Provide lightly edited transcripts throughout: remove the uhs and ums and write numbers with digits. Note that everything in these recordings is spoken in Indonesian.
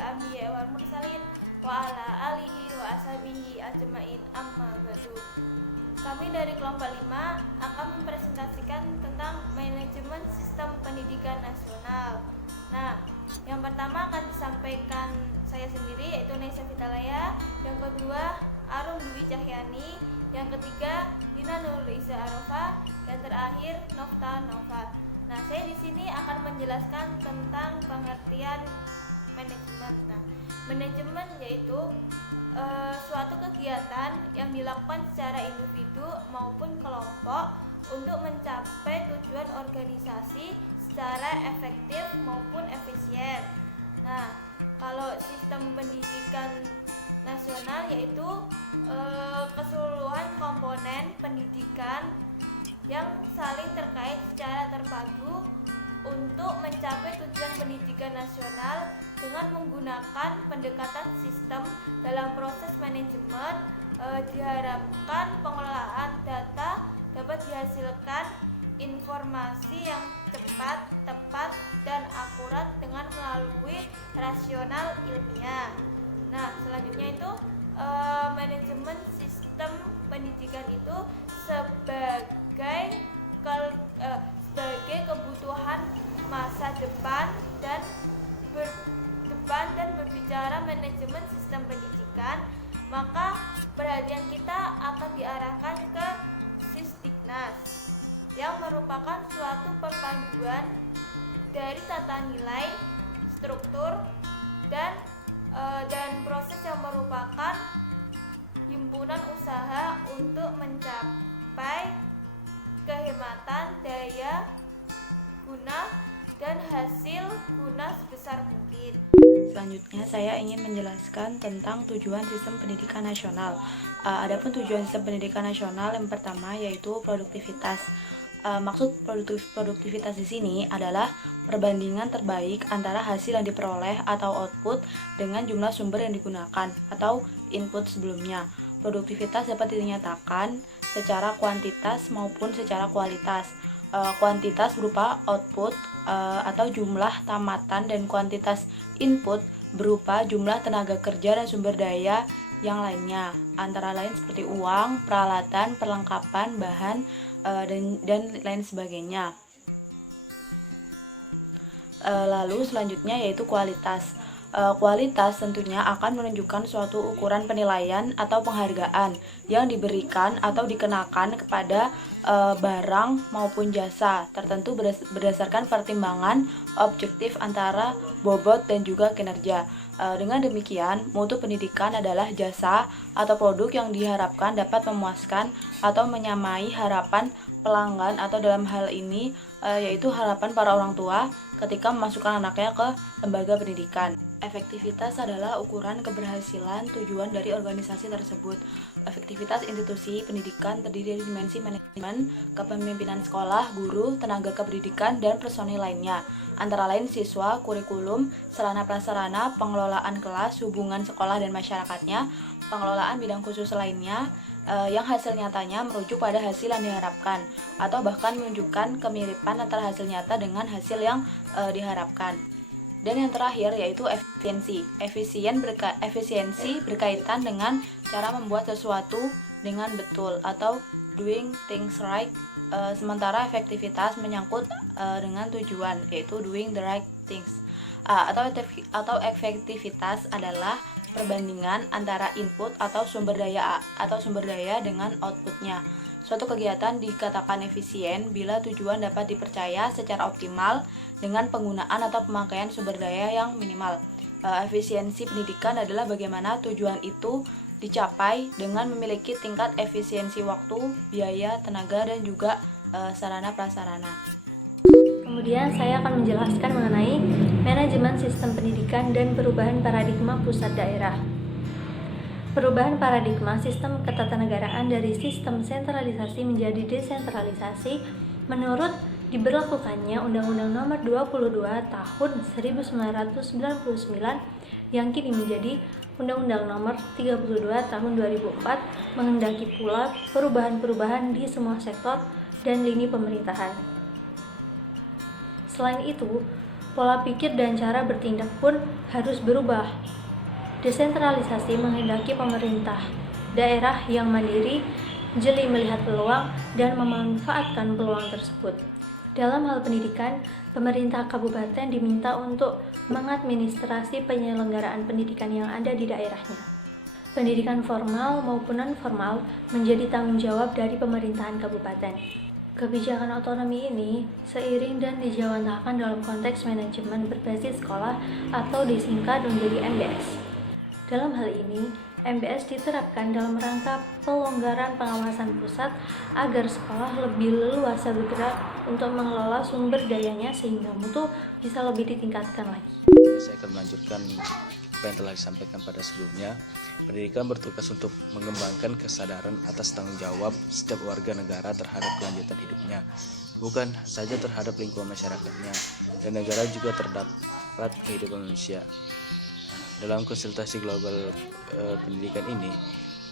anbiya'i wal mursalin wa ala alihi wa ashabihi ajmain amma ba'du. Kami dari kelompok 5 akan mempresentasikan tentang manajemen sistem pendidikan nasional. Nah, yang pertama akan disampaikan saya sendiri, yaitu Nesa Vitalaya. Yang kedua, Arum Dwi Cahyani. Yang ketiga, Dina Nurliza Arofa. Dan terakhir, Nofta Nova. Nah, saya di sini akan menjelaskan tentang pengertian manajemen. Nah, manajemen yaitu suatu kegiatan yang dilakukan secara individu maupun kelompok untuk mencapai tujuan organisasi secara efektif maupun efisien. Nah, kalau sistem pendidikan nasional yaitu keseluruhan komponen pendidikan yang saling terkait secara terpadu untuk mencapai tujuan pendidikan nasional dengan menggunakan pendekatan sistem. Dalam proses manajemen diharapkan pengelolaan data dapat dihasilkan informasi yang cepat, tepat, dan akurat dengan melalui rasional ilmiah. Nah, selanjutnya itu manajemen sistem pendidikan itu sebagai kebutuhan masa depan dan berbicara manajemen sistem pendidikan, maka perhatian kita akan diarahkan ke Sisdiknas yang merupakan suatu perpaduan dari tata nilai, struktur, dan proses yang merupakan himpunan usaha untuk mencapai kehematan daya guna dan hasil guna sebesar mungkin. Selanjutnya saya ingin menjelaskan tentang tujuan sistem pendidikan nasional. Adapun tujuan sistem pendidikan nasional yang pertama yaitu produktivitas. Maksud produktivitas di sini adalah perbandingan terbaik antara hasil yang diperoleh atau output dengan jumlah sumber yang digunakan atau input sebelumnya. Produktivitas dapat dinyatakan secara kuantitas maupun secara kualitas. Kuantitas berupa output atau jumlah tamatan, dan kuantitas input berupa jumlah tenaga kerja dan sumber daya yang lainnya, antara lain seperti uang, peralatan, perlengkapan, bahan, dan lain sebagainya. Lalu selanjutnya yaitu kualitas. Kualitas tentunya akan menunjukkan suatu ukuran penilaian atau penghargaan yang diberikan atau dikenakan kepada barang maupun jasa tertentu berdasarkan pertimbangan objektif antara bobot dan juga kinerja. Dengan demikian, mutu pendidikan adalah jasa atau produk yang diharapkan dapat memuaskan atau menyamai harapan pelanggan, atau dalam hal ini yaitu harapan para orang tua ketika memasukkan anaknya ke lembaga pendidikan. Efektivitas adalah ukuran keberhasilan tujuan dari organisasi tersebut. Efektivitas institusi pendidikan terdiri dari dimensi manajemen, kepemimpinan sekolah, guru, tenaga kependidikan, dan personil lainnya, antara lain siswa, kurikulum, sarana prasarana, pengelolaan kelas, hubungan sekolah dan masyarakatnya, pengelolaan bidang khusus lainnya, yang hasil nyatanya merujuk pada hasil yang diharapkan, atau bahkan menunjukkan kemiripan antara hasil nyata dengan hasil yang diharapkan. Dan yang terakhir yaitu efisiensi. Efisiensi berkaitan dengan cara membuat sesuatu dengan betul atau doing things right, sementara efektivitas menyangkut dengan tujuan, yaitu doing the right things. Atau efektivitas adalah perbandingan antara input atau sumber daya dengan outputnya. Suatu kegiatan dikatakan efisien bila tujuan dapat dipercaya secara optimal dengan penggunaan atau pemakaian sumber daya yang minimal. Efisiensi pendidikan adalah bagaimana tujuan itu dicapai dengan memiliki tingkat efisiensi waktu, biaya, tenaga, dan juga sarana prasarana. Kemudian saya akan menjelaskan mengenai manajemen sistem pendidikan dan perubahan paradigma pusat daerah. Perubahan paradigma sistem ketatanegaraan dari sistem sentralisasi menjadi desentralisasi menurut diberlakukannya Undang-Undang Nomor 22 Tahun 1999 yang kini menjadi Undang-Undang Nomor 32 Tahun 2004, menghendaki pula perubahan-perubahan di semua sektor dan lini pemerintahan. Selain itu, Pola pikir dan cara bertindak pun harus berubah. Desentralisasi menghendaki pemerintah daerah yang mandiri, jeli melihat peluang, dan memanfaatkan peluang tersebut. Dalam hal pendidikan, pemerintah kabupaten diminta untuk mengadministrasi penyelenggaraan pendidikan yang ada di daerahnya. Pendidikan formal maupun non-formal menjadi tanggung jawab dari pemerintahan kabupaten. Kebijakan otonomi ini seiring dan dijawantahkan dalam konteks manajemen berbasis sekolah atau disingkat menjadi MBS. Dalam hal ini, MBS diterapkan dalam rangka pelonggaran pengawasan pusat agar sekolah lebih leluasa bergerak untuk mengelola sumber dayanya sehingga mutu bisa lebih ditingkatkan lagi. Saya akan melanjutkan apa yang telah disampaikan pada sebelumnya. Pendidikan bertugas untuk mengembangkan kesadaran atas tanggung jawab setiap warga negara terhadap kelanjutan hidupnya, bukan saja terhadap lingkungan masyarakatnya, dan negara juga terdapat kehidupan manusia. Dalam konsultasi global pendidikan ini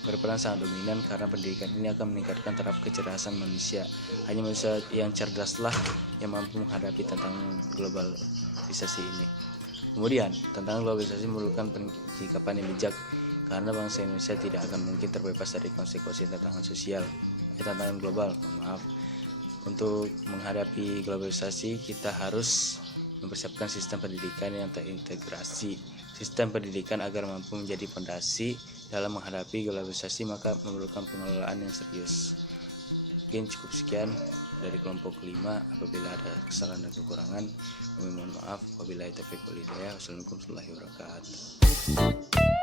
berperan sangat dominan karena pendidikan ini akan meningkatkan taraf kecerdasan manusia. Hanya manusia yang cerdaslah yang mampu menghadapi tantangan globalisasi ini. Kemudian, tantangan globalisasi memerlukan penyikapan yang bijak karena bangsa Indonesia tidak akan mungkin terbebas dari konsekuensi tantangan global. Untuk menghadapi globalisasi, kita harus mempersiapkan sistem pendidikan yang terintegrasi. Sistem pendidikan agar mampu menjadi fondasi dalam menghadapi globalisasi maka memerlukan pengelolaan yang serius. Mungkin cukup sekian dari kelompok 5. Apabila ada kesalahan dan kekurangan, kami mohon maaf. Wabillahi taufiq wal hidayah. Wassalamualaikum warahmatullahi wabarakatuh.